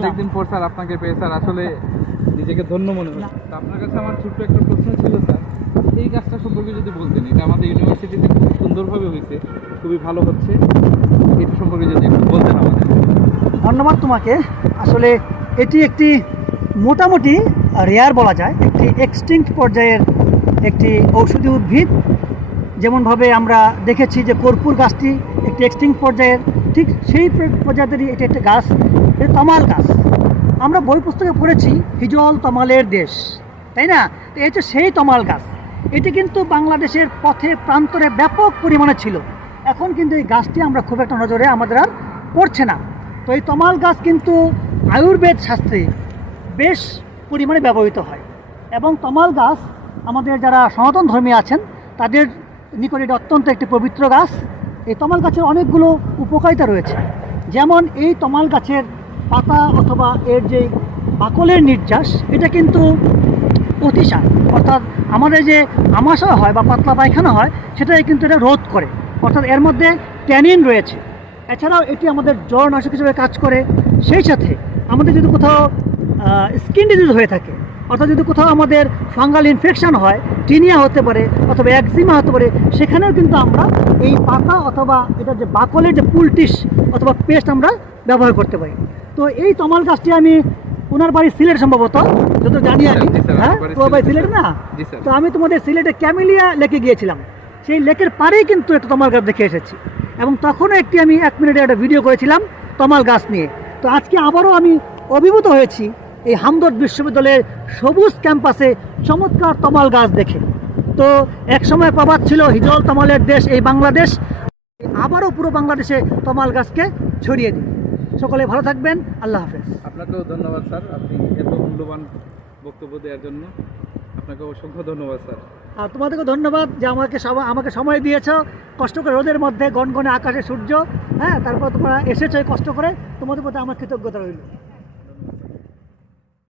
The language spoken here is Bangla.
অনেকদিন পর স্যার আপনাকে পেয়ে স্যার। আসলে নিজেকে ধন্য মনে হচ্ছে আপনার কাছে আমার ছোট্ট একটা প্রশ্ন ছিল স্যার। এই গাছটা সম্পর্কে যদি বলতেন, এটা আমাদের ইউনিভার্সিটিতে খুব সুন্দরভাবে হয়েছে, খুবই ভালো হচ্ছে। এটা সম্পর্কে যদি একটু বলতেন আমাদের। ধন্যবাদ তোমাকে। আসলে এটি একটি মোটামুটি রেয়ার বলা যায়, একটি এক্সটিংক্ট পর্যায়ের একটি ঔষধি উদ্ভিদ। যেমনভাবে আমরা দেখেছি যে কর্পূর গাছটি একটি এক্সটিংক্ট পর্যায়ের, ঠিক সেই প্র- প্রজাতিরই এটি একটি গাছ। এটি তমাল গাছ। আমরা বই পুস্তকে পড়েছি, হিজল তমালের দেশ। তাই না? তো এই হচ্ছে সেই তমাল গাছ। এটি কিন্তু বাংলাদেশের পথে প্রান্তরে ব্যাপক পরিমাণে ছিল। এখন কিন্তু এই গাছটি আমরা খুব একটা নজরে আমাদের আর পড়ছে না। তো এই তমাল গাছ কিন্তু আয়ুর্বেদ শাস্ত্রে বেশ পরিমাণে ব্যবহৃত হয়। এবং তমাল গাছ আমাদের যারা সনাতন ধর্মী আছেন, তাদের নিকটে এটি অত্যন্ত একটি পবিত্র গাছ। এই তমাল গাছের অনেকগুলো উপকারিতা রয়েছে। যেমন এই তমাল গাছের পাতা অথবা এর যে বাকলের নির্যাস, এটা কিন্তু অতিসার অর্থাৎ আমাদের যে আমাশয় হয় বা পাতলা পায়খানা হয়, সেটাই কিন্তু এটা রোধ করে। অর্থাৎ এর মধ্যে ট্যানিন রয়েছে। এছাড়াও এটি আমাদের জ্বর নাশক হিসেবে কাজ করে। সেই সাথে আমাদের যদি কোথাও স্কিন ডিজিজ হয়ে থাকে, অর্থাৎ যদি কোথাও আমাদের ফাঙ্গাল ইনফেকশন হয় টিনিয়া হতে পারে অথবা একজিমা হতে পারে, সেখানেও কিন্তু আমরা এই পাতা অথবা এটা যে বাকলের যে পুলটিস অথবা পেস্ট আমরা ব্যবহার করতে পারি। তো এই তমাল গাছটি আমি ওনার বাড়ি সিলেট সম্ভবত যত জানি আমি হ্যাঁ? তোমার বাড়ি সিলেট, না? তো আমি তোমাদের সিলেটে ক্যামেলিয়া লেকে গিয়েছিলাম। সেই লেকের পাড়েই কিন্তু একটা তমাল গাছ দেখে এসেছি। এবং তখনও একটি আমি এক মিনিটে একটা ভিডিও করেছিলাম তমাল গাছ নিয়ে। তো আজকে আবারও আমি অভিভূত হয়েছি এই হামদর্দ বিশ্ববিদ্যালয়ের সবুজ ক্যাম্পাসে চমৎকার তমাল গাছ দেখে। তো একসময় প্রবাদ ছিল হিজল তমালের দেশ এই বাংলাদেশ। আবারও পুরো বাংলাদেশে তমাল গাছকে ছড়িয়ে দিই। সকলে ভালো থাকবেন আল্লাহ হাফেজ। আপনাকেও ধন্যবাদ স্যার। আপনি এত মূল্যবান বক্তব্য দেওয়ার জন্য আপনাকে অসংখ্য ধন্যবাদ স্যার। আর তোমাদেরকে ধন্যবাদ যে আমাকে আমাকে সময় দিয়েছ। কষ্ট করে রোদের মধ্যে গনগনে আকাশে সূর্য হ্যাঁ তারপর তোমরা এসেছ কষ্ট করে। তোমাদের প্রতি আমার কৃতজ্ঞতা রইল।